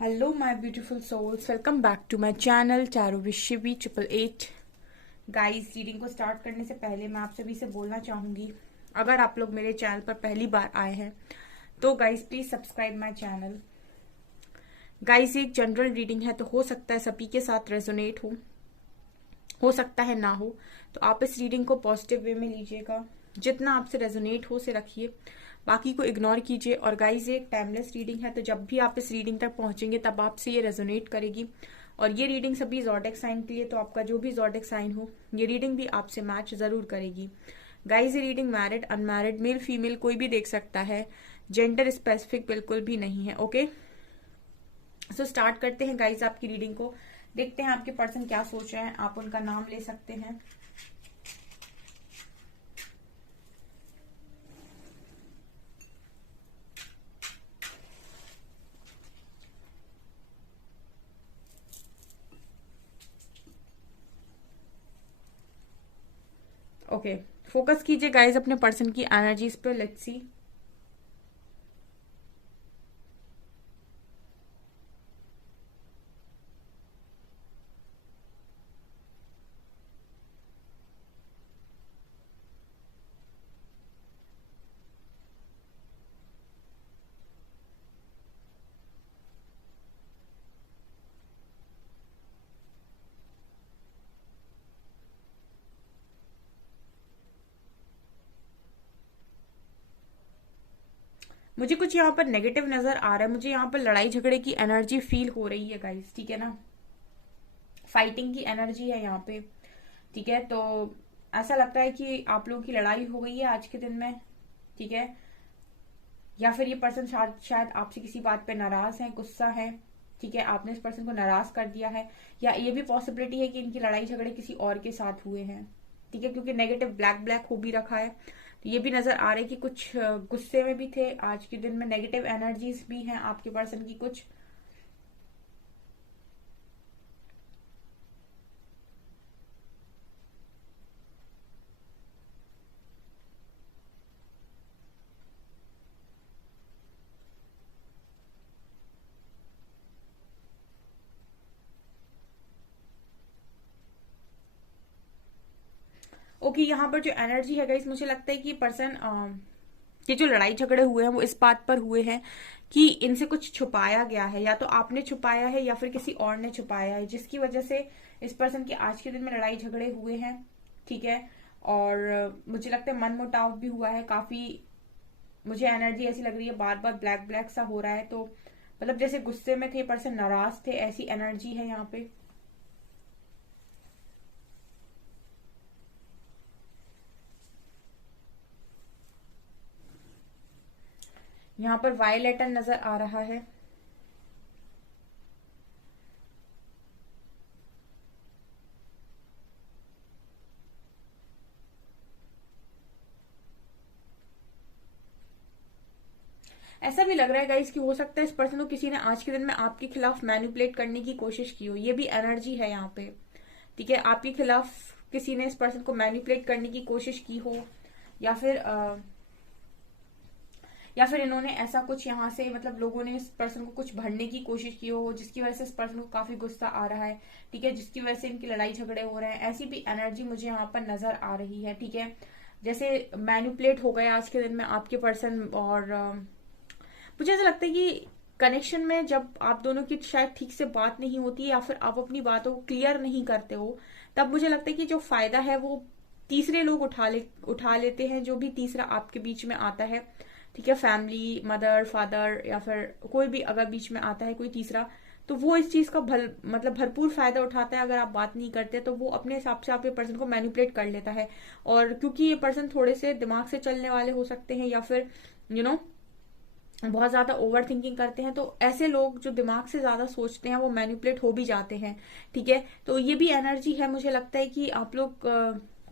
Hello my beautiful souls, welcome back to my channel Charu Vishwi 888। Guys, reading को start करने से पहले मैं आप सभी से बोलना चाहूंगी, अगर आप लोग मेरे चैनल पर पहली बार आए हैं तो guys please subscribe my channel. Guys, एक जनरल रीडिंग है तो हो सकता है सभी के साथ रेजोनेट हो सकता है ना हो। तो आप इस रीडिंग को पॉजिटिव वे में लीजिएगा, जितना आपसे रेजोनेट हो से रखिए, बाकी को इग्नोर कीजिए। और गाइज, ये एक टाइमलेस रीडिंग है, तो जब भी आप इस रीडिंग तक पहुंचेंगे तब आपसे ये रेजोनेट करेगी। और ये रीडिंग सभी ज़ोडिक साइन के लिए, तो आपका जो भी ज़ोडिक साइन हो ये रीडिंग भी आपसे मैच जरूर करेगी। गाइज, ये reading married unmarried male female कोई भी देख सकता है, जेंडर स्पेसिफिक बिल्कुल भी नहीं है। ओके, सो स्टार्ट करते हैं गाइज आपकी रीडिंग को। देखते हैं आपके पर्सन क्या सोच रहे हैं। आप उनका नाम ले सकते हैं। ओके, फोकस कीजिए गाइज अपने पर्सन की एनर्जीज पे। Let's see. मुझे कुछ यहाँ पर नेगेटिव नजर आ रहा है। मुझे यहाँ पर लड़ाई झगड़े की एनर्जी फील हो रही है गाइस, ठीक है ना। फाइटिंग की एनर्जी है यहाँ पे, ठीक है। तो ऐसा लगता है कि आप लोगों की लड़ाई हो गई है आज के दिन में, ठीक है। या फिर ये पर्सन शायद आपसे किसी बात पे नाराज है, गुस्सा है, ठीक है। आपने इस पर्सन को नाराज कर दिया है, या ये भी पॉसिबिलिटी है कि इनकी लड़ाई झगड़े किसी और के साथ हुए हैं, ठीक है। क्योंकि नेगेटिव ब्लैक ब्लैक हो भी रखा है, तो ये भी नजर आ रहा है कि कुछ गुस्से में भी थे आज के दिन में। नेगेटिव एनर्जीज भी हैं आपके पर्सन की कुछ। ओके, यहाँ पर जो एनर्जी है गाइस, मुझे लगता है कि पर्सन ये जो लड़ाई झगड़े हुए हैं वो इस बात पर हुए हैं कि इनसे कुछ छुपाया गया है, या तो आपने छुपाया है या फिर किसी और ने छुपाया है, जिसकी वजह से इस पर्सन के आज के दिन में लड़ाई झगड़े हुए हैं, ठीक है। और मुझे लगता है मन मुटाव भी हुआ है काफी। मुझे एनर्जी ऐसी लग रही है, बार बार ब्लैक ब्लैक सा हो रहा है, तो मतलब जैसे गुस्से में थे पर्सन, नाराज थे, ऐसी एनर्जी है यहाँ पे। यहाँ पर वायलेटर नजर आ रहा है। ऐसा भी लग रहा है गाइस कि हो सकता है इस पर्सन को किसी ने आज के दिन में आपके खिलाफ मैनिपुलेट करने की कोशिश की हो। ये भी एनर्जी है यहाँ पे, ठीक है। आपके खिलाफ किसी ने इस पर्सन को मैनिपुलेट करने की कोशिश की हो, या फिर इन्होंने ऐसा कुछ यहाँ से, मतलब लोगों ने इस पर्सन को कुछ भरने की कोशिश की हो, जिसकी वजह से इस पर्सन को काफी गुस्सा आ रहा है, ठीक है। जिसकी वजह से इनकी लड़ाई झगड़े हो रहे हैं, ऐसी भी एनर्जी मुझे यहाँ पर नजर आ रही है, ठीक है। जैसे मैनिपुलेट हो गया आज के दिन में आपके पर्सन। और मुझे ऐसा लगता है कि कनेक्शन में जब आप दोनों की शायद ठीक से बात नहीं होती है, या फिर आप अपनी बातों को क्लियर नहीं करते हो, तब मुझे लगता है कि जो फायदा है वो तीसरे लोग उठा लेते हैं। जो भी तीसरा आपके बीच में आता है, ठीक है, फैमिली, मदर, फादर, या फिर कोई भी अगर बीच में आता है कोई तीसरा, तो वो इस चीज का मतलब भरपूर फायदा उठाता है। अगर आप बात नहीं करते तो वो अपने हिसाब से आपके पर्सन को मैनिपुलेट कर लेता है। और क्योंकि ये पर्सन थोड़े से दिमाग से चलने वाले हो सकते हैं, या फिर यू नो बहुत ज्यादा ओवर थिंकिंग करते हैं, तो ऐसे लोग जो दिमाग से ज्यादा सोचते हैं वो मैनिपुलेट हो भी जाते हैं, ठीक है। तो ये भी एनर्जी है। मुझे लगता है कि आप लोग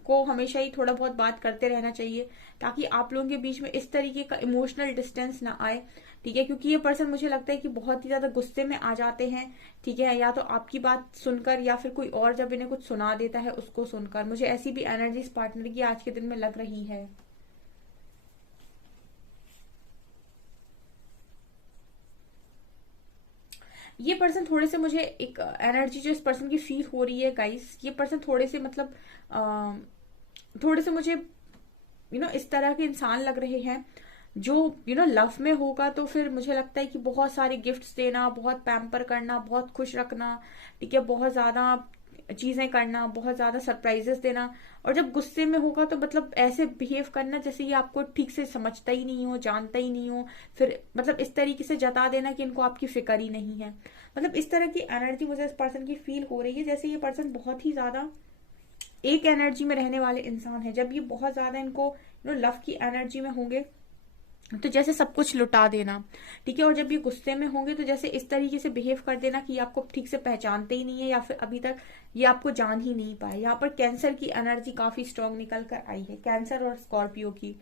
को हमेशा ही थोड़ा बहुत बात करते रहना चाहिए, ताकि आप लोगों के बीच में इस तरीके का इमोशनल डिस्टेंस ना आए, ठीक है। क्योंकि ये पर्सन मुझे लगता है कि बहुत ही ज्यादा गुस्से में आ जाते हैं, ठीक है, या तो आपकी बात सुनकर, या फिर कोई और जब इन्हें कुछ सुना देता है उसको सुनकर। मुझे ऐसी भी एनर्जी इस पार्टनर की आज के दिन में लग रही है। ये पर्सन थोड़े से, मुझे एक एनर्जी जो इस पर्सन की फील हो रही है गाइस, ये पर्सन थोड़े से मतलब थोड़े से मुझे इस तरह के इंसान लग रहे हैं जो लव में होगा तो फिर मुझे लगता है कि बहुत सारे गिफ्ट्स देना, बहुत पैम्पर करना, बहुत खुश रखना, ठीक है, बहुत ज्यादा चीजें करना, बहुत ज्यादा सरप्राइजेस देना। और जब गुस्से में होगा तो मतलब ऐसे बिहेव करना जैसे ये आपको ठीक से समझता ही नहीं हो, जानता ही नहीं हो, फिर मतलब इस तरीके से जता देना कि इनको आपकी फिक्र ही नहीं है। मतलब इस तरह की एनर्जी मुझे इस पर्सन की फील हो रही है, जैसे ये पर्सन बहुत ही ज्यादा एक एनर्जी में रहने वाले इंसान है। जब ये बहुत ज्यादा इनको लव की एनर्जी में होंगे तो जैसे सब कुछ लुटा देना, ठीक है, और जब ये गुस्से में होंगे तो जैसे इस तरीके से बिहेव कर देना कि ये आपको ठीक से पहचानते ही नहीं है या फिर अभी तक ये आपको जान ही नहीं पाए। यहाँ पर कैंसर की एनर्जी काफी स्ट्रांग निकल कर आई है, कैंसर और स्कॉर्पियो की।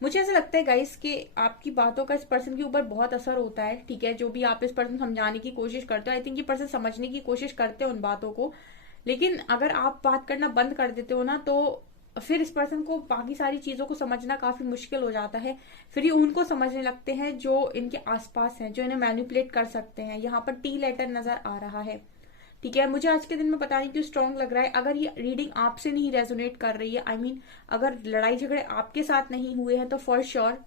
मुझे ऐसा लगता है गाइस कि आपकी बातों का इस पर्सन के ऊपर बहुत असर होता है, ठीक है, जो भी आप इस पर्सन समझाने की कोशिश करते हो, आई थिंक ये पर्सन समझने की कोशिश करते हो उन बातों को। लेकिन अगर आप बात करना बंद कर देते हो ना तो फिर इस पर्सन को बाकी सारी चीजों को समझना काफी मुश्किल हो जाता है। फिर ये उनको समझने लगते हैं जो इनके आसपास हैं, जो इन्हें मैनिपुलेट कर सकते हैं। यहाँ पर टी लेटर नजर आ रहा है, ठीक है। मुझे आज के दिन में पता नहीं क्यों स्ट्रांग लग रहा है, अगर ये रीडिंग आपसे नहीं रेजोनेट कर रही है, आई मीन अगर लड़ाई झगड़े आपके साथ नहीं हुए हैं तो फॉर श्योर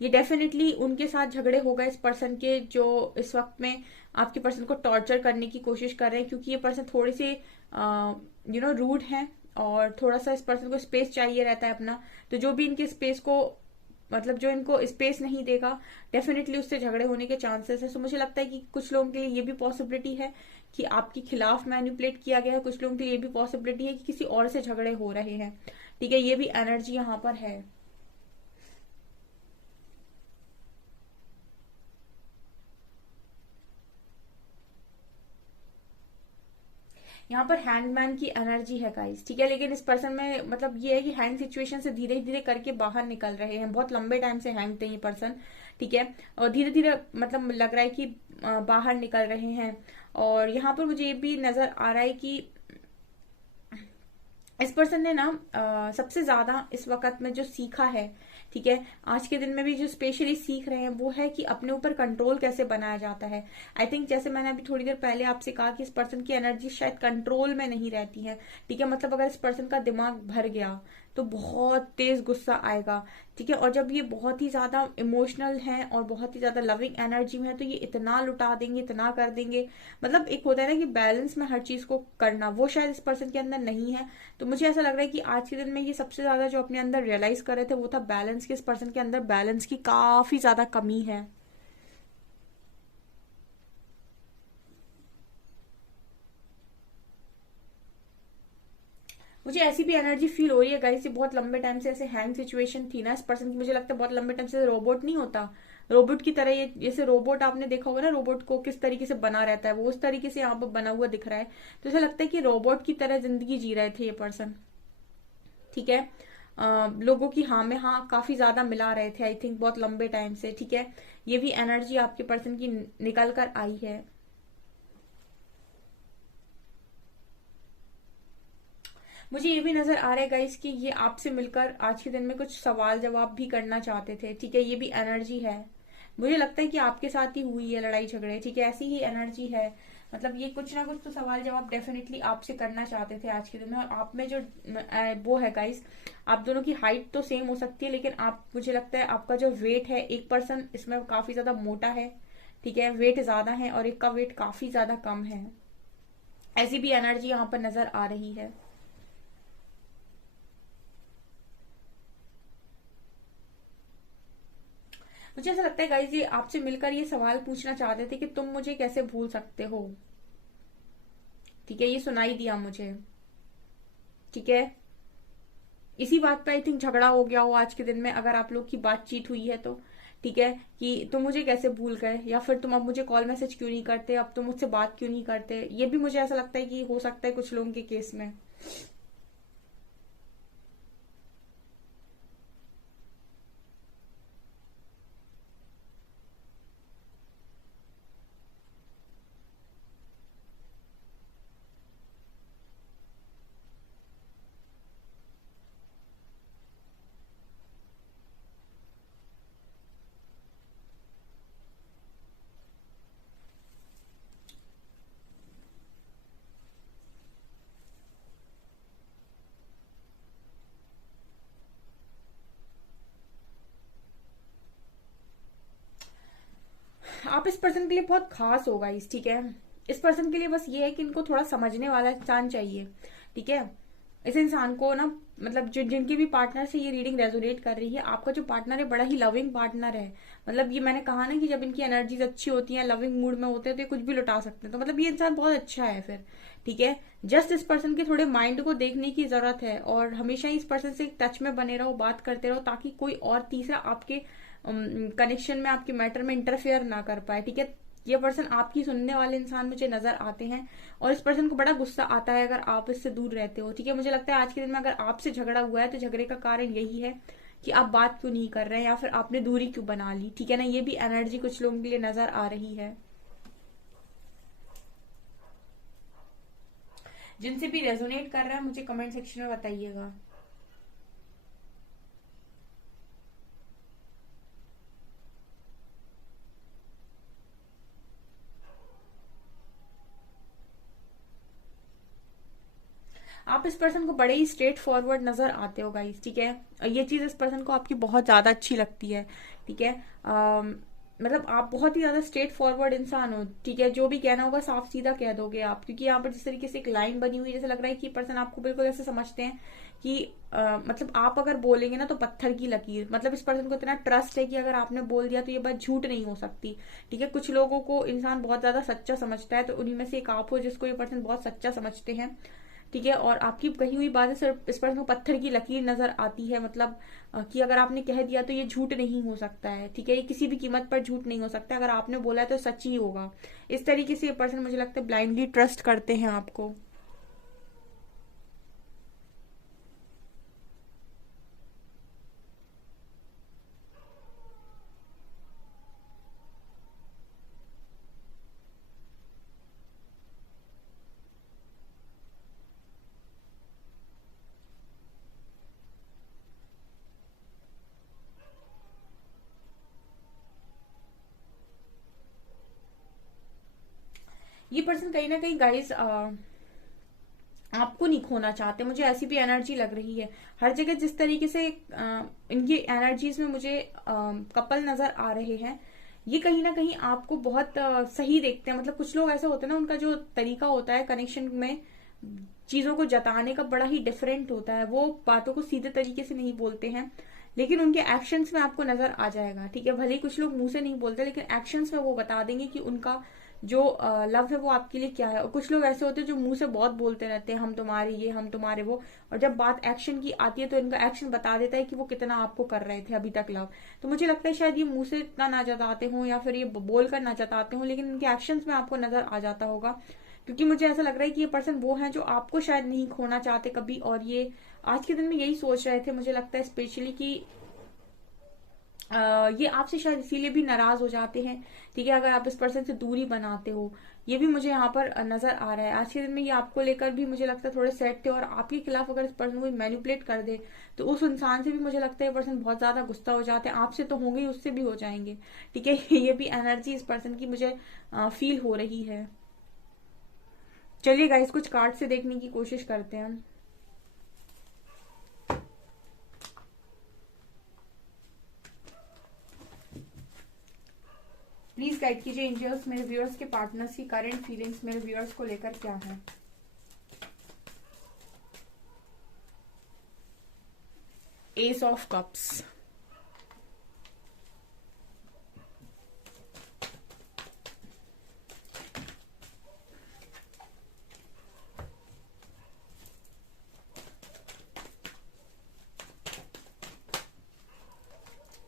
ये डेफिनेटली उनके साथ झगड़े हो गए इस पर्सन के, जो इस वक्त में आपके पर्सन को टॉर्चर करने की कोशिश कर रहे हैं, क्योंकि ये पर्सन थोड़े से रूड हैं और थोड़ा सा इस पर्सन को स्पेस चाहिए रहता है अपना। तो जो भी इनके स्पेस को मतलब जो इनको स्पेस नहीं देगा, डेफिनेटली उससे झगड़े होने के चांसेस है। सो मुझे लगता है कि कुछ लोगों के लिए ये भी पॉसिबिलिटी है कि आपके खिलाफ मैनिपुलेट किया गया है, कुछ लोगों के लिए ये भी पॉसिबिलिटी है कि किसी और से झगड़े हो रहे हैं, ठीक है। ये भी एनर्जी यहाँ पर है। यहाँ पर हैंगमैन की एनर्जी है गाइस, ठीक है, लेकिन इस पर्सन में मतलब ये है कि हैंग सिचुएशन से धीरे धीरे करके बाहर निकल रहे हैं। बहुत लंबे टाइम से हैंग थे ये पर्सन, ठीक है, और धीरे धीरे मतलब लग रहा है कि बाहर निकल रहे हैं। और यहाँ पर मुझे ये भी नजर आ रहा है कि इस पर्सन ने ना सबसे ज्यादा इस वक्त में जो सीखा है, ठीक है, आज के दिन में भी जो स्पेशली सीख रहे हैं वो है कि अपने ऊपर कंट्रोल कैसे बनाया जाता है। आई थिंक जैसे मैंने अभी थोड़ी देर पहले आपसे कहा कि इस पर्सन की एनर्जी शायद कंट्रोल में नहीं रहती है, ठीक है, मतलब अगर इस पर्सन का दिमाग भर गया तो बहुत तेज गुस्सा आएगा, ठीक है, और जब ये बहुत ही ज्यादा इमोशनल हैं और बहुत ही ज्यादा लविंग एनर्जी में है तो ये इतना लुटा देंगे, इतना कर देंगे। मतलब एक होता है ना कि बैलेंस में हर चीज को करना, वो शायद इस पर्सन के अंदर नहीं है। तो मुझे ऐसा लग रहा है कि आज के दिन में ये सबसे ज्यादा जो अपने अंदर रियलाइज कर रहे थे वो था बैलेंस, की इस पर्सन के अंदर बैलेंस की काफी ज्यादा कमी है। मुझे ऐसी भी एनर्जी फील हो रही है गाइस, ये बहुत लंबे टाइम से ऐसे हैंग सिचुएशन थी ना इस पर्सन की। मुझे लगता है बहुत लंबे टाइम से रोबोट नहीं होता, रोबोट की तरह ये, जैसे रोबोट आपने देखा होगा ना, रोबोट को किस तरीके से बना रहता है, वो उस तरीके से यहाँ पर बना हुआ दिख रहा है। तो ऐसा लगता है कि रोबोट की तरह जिंदगी जी रहे थे ये पर्सन, ठीक है। लोगों की हाँ में हाँ काफी ज्यादा मिला रहे थे, आई थिंक बहुत लंबे टाइम से, ठीक है। ये भी एनर्जी आपके पर्सन की निकल कर आई है। मुझे ये भी नजर आ रहा है गाइस कि ये आपसे मिलकर आज के दिन में कुछ सवाल जवाब भी करना चाहते थे, ठीक है, ये भी एनर्जी है। मुझे लगता है कि आपके साथ ही हुई है लड़ाई झगड़े, ठीक है, ऐसी ही एनर्जी है। मतलब ये कुछ ना कुछ तो सवाल जवाब डेफिनेटली आपसे करना चाहते थे आज के दिन में। और आप में जो वो है गाइस, आप दोनों की हाइट तो सेम हो सकती है, लेकिन आप, मुझे लगता है आपका जो वेट है, एक पर्सन इसमें काफी ज्यादा मोटा है, ठीक है, वेट ज्यादा है, और एक का वेट काफी ज्यादा कम है। ऐसी भी एनर्जी यहाँ पर नजर आ रही है। मुझे ऐसा लगता है गाइज ये आपसे मिलकर ये सवाल पूछना चाहते थे कि तुम मुझे कैसे भूल सकते हो, ठीक है, ये सुनाई दिया मुझे, ठीक है। इसी बात पे आई थिंक झगड़ा हो गया हो आज के दिन में, अगर आप लोग की बातचीत हुई है तो, ठीक है, कि तुम मुझे कैसे भूल गए, या फिर तुम अब मुझे कॉल मैसेज क्यों नहीं करते, अब तुम मुझसे बात क्यों नहीं करते। ये भी मुझे ऐसा लगता है कि हो सकता है कुछ लोगों के केस में। आप इस पर्सन के लिए बहुत खास हो गाइस, ठीक है। इस पर्सन के लिए बस ये है कि इनको थोड़ा समझने वाला इंसान चाहिए, ठीक है। इस इंसान को ना, मतलब जिनकी भी पार्टनर से ये रीडिंग रेजोनेट कर रही है, आपका जो पार्टनर है बड़ा ही लविंग पार्टनर है। मतलब ये मैंने कहा ना कि जब इनकी एनर्जीज अच्छी होती हैं, लविंग मूड में होते हैं, तो ये कुछ भी लुटा सकते हैं। तो मतलब ये इंसान बहुत अच्छा है फिर, ठीक है। जस्ट इस पर्सन के थोड़े माइंड को देखने की जरूरत है, और हमेशा ही इस पर्सन से टच में बने रहो, बात करते रहो, ताकि कोई और तीसरा आपके कनेक्शन में, आपके मैटर में इंटरफेयर ना कर पाए, ठीक है। ये पर्सन आपकी सुनने वाले इंसान मुझे नजर आते हैं, और इस पर्सन को बड़ा गुस्सा आता है अगर आप इससे दूर रहते हो, ठीक है। मुझे लगता है आज के दिन में अगर आपसे झगड़ा हुआ है तो झगड़े का कारण यही है कि आप बात क्यों नहीं कर रहे हैं, या फिर आपने दूरी क्यों बना ली, ठीक है ना। ये भी एनर्जी कुछ लोगों के लिए नजर आ रही है। जिनसे भी रेजोनेट कर रहा है मुझे कमेंट सेक्शन में बताइएगा। आप इस पर्सन को बड़े ही स्ट्रेट फॉरवर्ड नजर आते हो गाइस, ठीक है। ये चीज इस पर्सन को आपकी बहुत ज्यादा अच्छी लगती है, ठीक है। मतलब आप बहुत ही ज्यादा स्ट्रेट फॉरवर्ड इंसान हो, ठीक है। जो भी कहना होगा साफ सीधा कह दोगे आप, क्योंकि यहाँ पर जिस तरीके से एक लाइन बनी हुई है, जैसे लग रहा है कि पर्सन आपको बिल्कुल ऐसे समझते हैं कि मतलब आप अगर बोलेंगे ना तो पत्थर की लकीर। मतलब इस पर्सन को इतना ट्रस्ट है कि अगर आपने बोल दिया तो ये बात झूठ नहीं हो सकती, ठीक है। कुछ लोगों को इंसान बहुत ज्यादा सच्चा समझता है, तो उन्हीं में से एक आप हो जिसको ये पर्सन बहुत सच्चा समझते हैं, ठीक है। और आपकी कही हुई बातें सिर्फ इस पर्सन को पत्थर की लकीर नजर आती है। मतलब कि अगर आपने कह दिया तो ये झूठ नहीं हो सकता है, ठीक है। ये किसी भी कीमत पर झूठ नहीं हो सकता, अगर आपने बोला है तो सच ही होगा। इस तरीके से ये पर्सन मुझे लगता है ब्लाइंडली ट्रस्ट करते हैं आपको। ये पर्सन कहीं ना कहीं गाइस आपको नहीं खोना चाहते, मुझे ऐसी भी एनर्जी लग रही है। हर जगह जिस तरीके से इनकी एनर्जीज में मुझे कपल नजर आ रहे हैं, ये कहीं ना कहीं आपको बहुत सही देखते हैं। मतलब कुछ लोग ऐसे होते हैं ना, उनका जो तरीका होता है कनेक्शन में चीजों को जताने का बड़ा ही डिफरेंट होता है। वो बातों को सीधे तरीके से नहीं बोलते हैं, लेकिन उनके एक्शंस में आपको नजर आ जाएगा, ठीक है। भले ही कुछ लोग मुंह से नहीं बोलते, लेकिन एक्शंस में वो बता देंगे कि उनका जो लव है वो आपके लिए क्या है। और कुछ लोग ऐसे होते हैं जो मुंह से बहुत बोलते रहते हैं, हम तुम्हारे ये, हम तुम्हारे वो, और जब बात एक्शन की आती है तो इनका एक्शन बता देता है कि वो कितना आपको कर रहे थे अभी तक लव। तो मुझे लगता है शायद ये मुंह से इतना ना जताते हो, या फिर ये बोल कर ना जताते हो, लेकिन इनके एक्शंस में आपको नजर आ जाता होगा। क्योंकि मुझे ऐसा लग रहा है कि ये पर्सन वो है जो आपको शायद नहीं खोना चाहते कभी, और ये आज के दिन में यही सोच रहे थे, मुझे लगता है स्पेशली कि ये आपसे शायद इसीलिए भी नाराज हो जाते हैं, ठीक है, अगर आप इस पर्सन से दूरी बनाते हो। ये भी मुझे यहाँ पर नजर आ रहा है। आज के दिन में ये आपको लेकर भी मुझे लगता है थोड़े सेट थे, और आपके खिलाफ अगर इस पर्सन को मैनिपुलेट कर दे तो उस इंसान से भी मुझे लगता है ये पर्सन बहुत ज्यादा गुस्सा हो जाते हैं। आपसे तो होंगे ही, उससे भी हो जाएंगे, ठीक है। ये भी एनर्जी इस पर्सन की मुझे फील हो रही है। चलिए गाइस, कुछ कार्ड से देखने की कोशिश करते हैं हम। प्लीज गाइड कीजिए एंजल्स, मेरे व्यूअर्स के पार्टनर्स की करंट फीलिंग्स मेरे व्यूअर्स को लेकर क्या है। Ace of cups,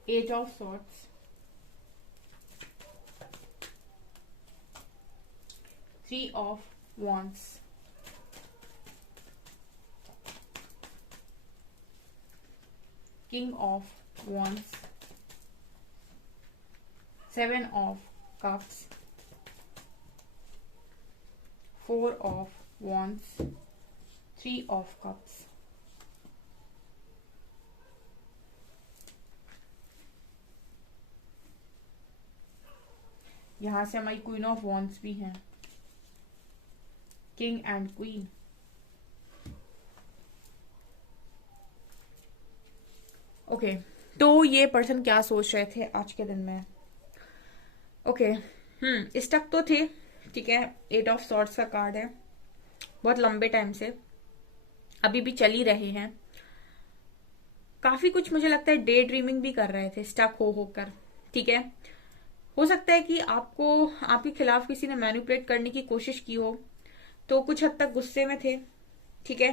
eight of swords, three of wands, king of wands, seven of cups, four of wands, three of cups। यहां से हमारी क्वीन ऑफ वॉन्ड्स भी हैं, किंग एंड क्वीन। ओके, तो ये पर्सन क्या सोच रहे थे आज के दिन में। ओके, स्टक तो थे, ठीक है। 8 ऑफ सॉर्ड्स का कार्ड है, बहुत लंबे टाइम से, अभी भी चल ही रहे हैं। काफी कुछ मुझे लगता है डे ड्रीमिंग भी कर रहे थे स्टक हो होकर, ठीक है। हो सकता है कि आपको आपके खिलाफ किसी ने मैनिपुलेट करने की कोशिश की हो, तो कुछ हद तक गुस्से में थे, ठीक है।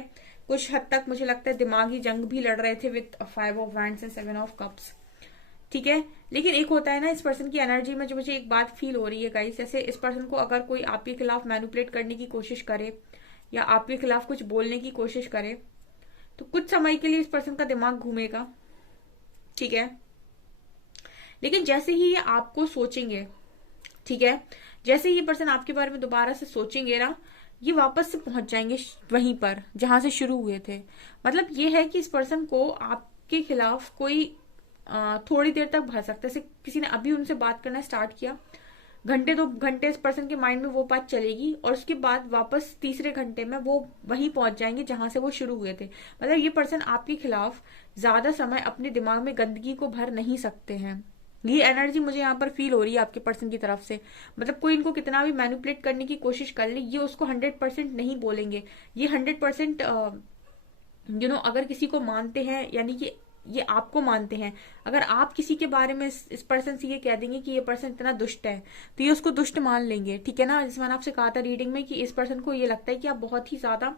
कुछ हद तक मुझे लगता है दिमागी जंग भी लड़ रहे थे with 5 of wands and 7 of cups, ठीक है। लेकिन एक होता है ना इस पर्सन की एनर्जी में, जो मुझे एक बात फील हो रही है गाइस, जैसे इस पर्सन को अगर कोई आपके खिलाफ मैनिपुलेट करने की कोशिश करे या आपके खिलाफ कुछ बोलने की कोशिश करे, तो कुछ समय के लिए इस पर्सन का दिमाग घूमेगा, ठीक है। लेकिन जैसे ही ये आपको सोचेंगे, ठीक है, जैसे ये पर्सन आपके बारे में दोबारा से सोचेंगे ना, ये वापस से पहुंच जाएंगे वहीं पर जहां से शुरू हुए थे। मतलब ये है कि इस पर्सन को आपके खिलाफ कोई थोड़ी देर तक भर सकता है। जैसे किसी ने अभी उनसे बात करना स्टार्ट किया, घंटे 2 घंटे इस पर्सन के माइंड में वो बात चलेगी, और उसके बाद वापस तीसरे घंटे में वो वहीं पहुंच जाएंगे जहां से वो शुरू हुए थे। मतलब ये पर्सन आपके खिलाफ ज्यादा समय अपने दिमाग में गंदगी को भर नहीं सकते हैं। ये एनर्जी मुझे यहाँ पर फील हो रही है आपके पर्सन की तरफ से। मतलब कोई इनको कितना भी मैनिपुलेट करने की कोशिश कर ले, ये उसको 100% नहीं बोलेंगे। ये 100% अगर किसी को मानते हैं, यानी कि ये आपको मानते हैं, अगर आप किसी के बारे में इस पर्सन से ये कह देंगे कि ये पर्सन इतना दुष्ट है, तो ये उसको दुष्ट मान लेंगे, ठीक है ना। जैसे मैंने आपसे कहा था रीडिंग में कि इस पर्सन को ये लगता है कि आप बहुत ही ज्यादा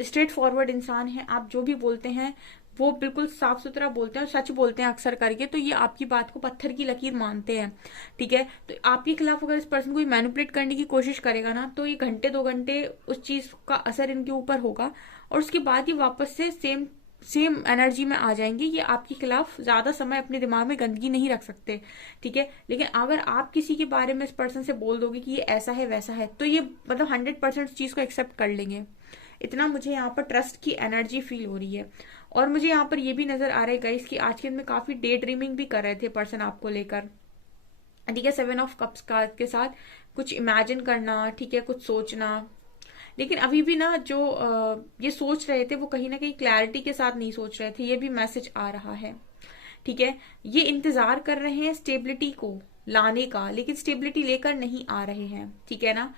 स्ट्रेट फॉरवर्ड इंसान हैं, आप जो भी बोलते हैं वो बिल्कुल साफ सुथरा बोलते हैं और सच बोलते हैं अक्सर करके, तो ये आपकी बात को पत्थर की लकीर मानते हैं, ठीक है। तो आपके खिलाफ अगर इस पर्सन को मैनिपुलेट करने की कोशिश करेगा ना, तो ये घंटे 2 घंटे उस चीज का असर इनके ऊपर होगा, और उसके बाद ये वापस से सेम एनर्जी में आ जाएंगे। ये आपके खिलाफ ज्यादा समय अपने दिमाग में गंदगी नहीं रख सकते, ठीक है। लेकिन अगर आप किसी के बारे में इस पर्सन से बोल दोगे कि ये ऐसा है वैसा है, तो ये मतलब 100% चीज को एक्सेप्ट कर लेंगे। इतना मुझे यहाँ पर ट्रस्ट की एनर्जी फील हो रही है। और मुझे यहाँ पर ये भी नजर आ रहा है गाइस कि आज के दिन में काफी डे ड्रीमिंग भी कर रहे थे पर्सन आपको लेकर, ठीक है। 7 ऑफ कप्स का के साथ कुछ इमेजिन करना, ठीक है, कुछ सोचना। लेकिन अभी भी ना जो ये सोच रहे थे वो कहीं ना कहीं क्लैरिटी के साथ नहीं सोच रहे थे, ये भी मैसेज आ रहा है, ठीक है। ये इंतजार कर रहे हैं स्टेबिलिटी को लाने का, लेकिन स्टेबिलिटी लेकर नहीं आ रहे हैं, ठीक है ना।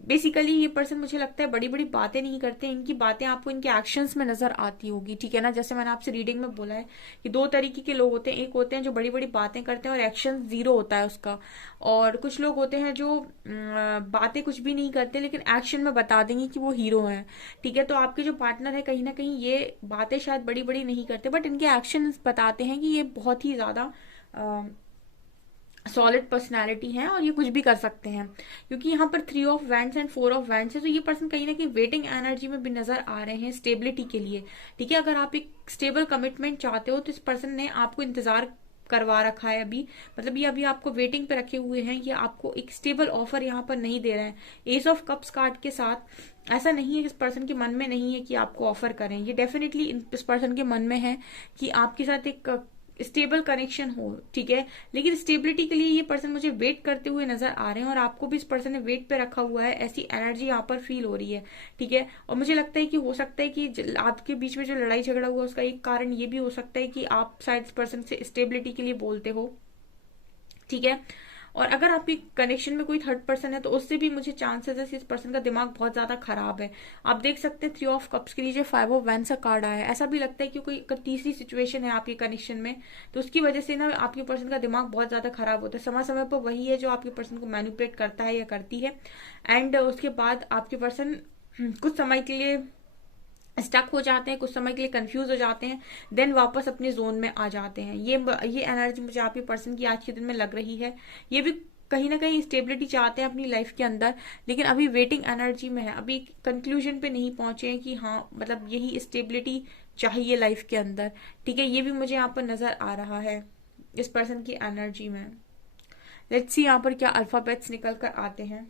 बेसिकली ये पर्सन मुझे लगता है बड़ी बड़ी बातें नहीं करते, इनकी बातें आपको इनके एक्शंस में नजर आती होगी, ठीक है ना। जैसे मैंने आपसे रीडिंग में बोला है कि 2 तरीके के लोग होते हैं, एक होते हैं जो बड़ी बड़ी बातें करते हैं और एक्शन जीरो होता है उसका, और कुछ लोग होते हैं जो बातें कुछ भी नहीं करते लेकिन एक्शन में बता देंगे कि वो हीरो हैं, ठीक है। तो आपके जो पार्टनर है कहीं ना कहीं ये बातें शायद बड़ी बड़ी नहीं करते, बट इनके एक्शन बताते हैं कि ये बहुत ही ज्यादा सॉलिड पर्सनालिटी है और ये कुछ भी कर सकते हैं। क्योंकि यहाँ पर 3 of wands and 4 of wands है, तो ये पर्सन कहीं ना कहीं वेटिंग एनर्जी में भी नजर आ रहे हैं स्टेबिलिटी के लिए, ठीक है। अगर आप एक स्टेबल कमिटमेंट चाहते हो तो इस पर्सन ने आपको इंतजार करवा रखा है अभी, मतलब ये अभी आपको वेटिंग पे रखे हुए हैं, ये आपको एक स्टेबल ऑफर यहाँ पर नहीं दे रहे हैं। एस ऑफ कप्स कार्ड के साथ ऐसा नहीं है कि इस पर्सन के मन में नहीं है कि आपको ऑफर करें, ये डेफिनेटली इस पर्सन के मन में है कि आपके साथ एक स्टेबल कनेक्शन हो, ठीक है। लेकिन स्टेबिलिटी के लिए ये पर्सन मुझे वेट करते हुए नजर आ रहे हैं, और आपको भी इस पर्सन ने वेट पे रखा हुआ है, ऐसी एनर्जी यहाँ पर फील हो रही है, ठीक है। और मुझे लगता है कि हो सकता है कि आपके बीच में जो लड़ाई झगड़ा हुआ उसका एक कारण ये भी हो सकता है कि आप शायद इस पर्सन से स्टेबिलिटी के लिए बोलते हो, ठीक है। और अगर आपके कनेक्शन में कोई थर्ड पर्सन है तो उससे भी मुझे चांसेस है कि इस पर्सन का दिमाग बहुत ज्यादा खराब है। आप देख सकते हैं 3 ऑफ कप्स के नीचे 5 ऑफ वैंड्स का कार्ड आया है। ऐसा भी लगता है कि कोई अगर तीसरी सिचुएशन है आपके कनेक्शन में, तो उसकी वजह से ना आपके पर्सन का दिमाग बहुत ज्यादा खराब होता है। समय समय पर वही है जो आपके पर्सन को मैनिपुलेट करता है या करती है, एंड उसके बाद आपके पर्सन कुछ समय के लिए स्टक हो जाते हैं, कुछ समय के लिए कंफ्यूज हो जाते हैं, देन वापस अपने जोन में आ जाते हैं। ये एनर्जी मुझे आपके पर्सन की आज के दिन में लग रही है। ये भी कहीं ना कहीं स्टेबिलिटी चाहते हैं अपनी लाइफ के अंदर, लेकिन अभी वेटिंग एनर्जी में है, अभी कंक्लूजन पे नहीं पहुंचे हैं कि हाँ मतलब यही स्टेबिलिटी चाहिए लाइफ के अंदर, ठीक है। ये भी मुझे यहाँ पर नजर आ रहा है इस पर्सन की एनर्जी में। लेट्स सी यहाँ पर क्या अल्फाबेट्स निकल कर आते हैं।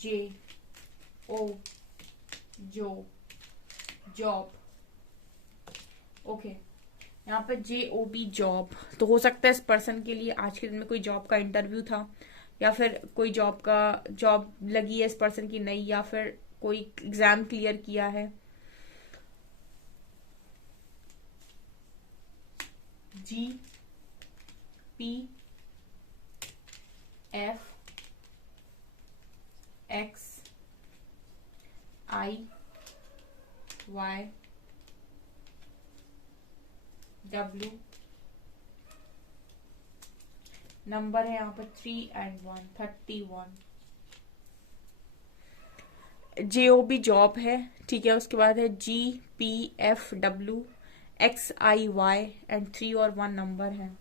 JO job. ओके, यहाँ पर JOB जॉब, तो हो सकता है इस पर्सन के लिए आज के दिन में कोई जॉब का इंटरव्यू था, या फिर कोई जॉब लगी है इस पर्सन की नई, या फिर कोई एग्जाम क्लियर किया है। GPFXIYW, नंबर है यहाँ पर 3 and 1 31। JOB जॉब है, ठीक है। उसके बाद है GPFWXIY एंड 3 और 1 नंबर है।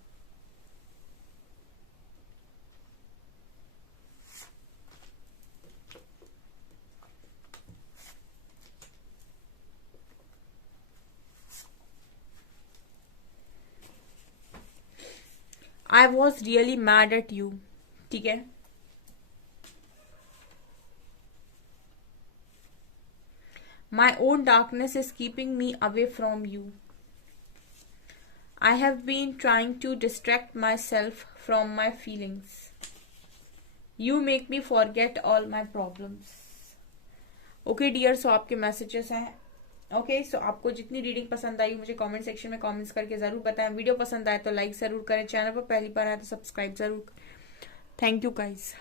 I was really mad at you, ठीक है। My own darkness is keeping me away from you. I have been trying to distract myself from my feelings. You make me forget all my problems. Okay dear, so आपके messages हैं। Okay, सो आपको जितनी reading पसंद आई मुझे comment section में comments करके जरूर बताएं। वीडियो पसंद आए तो लाइक जरूर करें, चैनल पर पहली बार आए तो सब्सक्राइब जरूर। Thank you guys.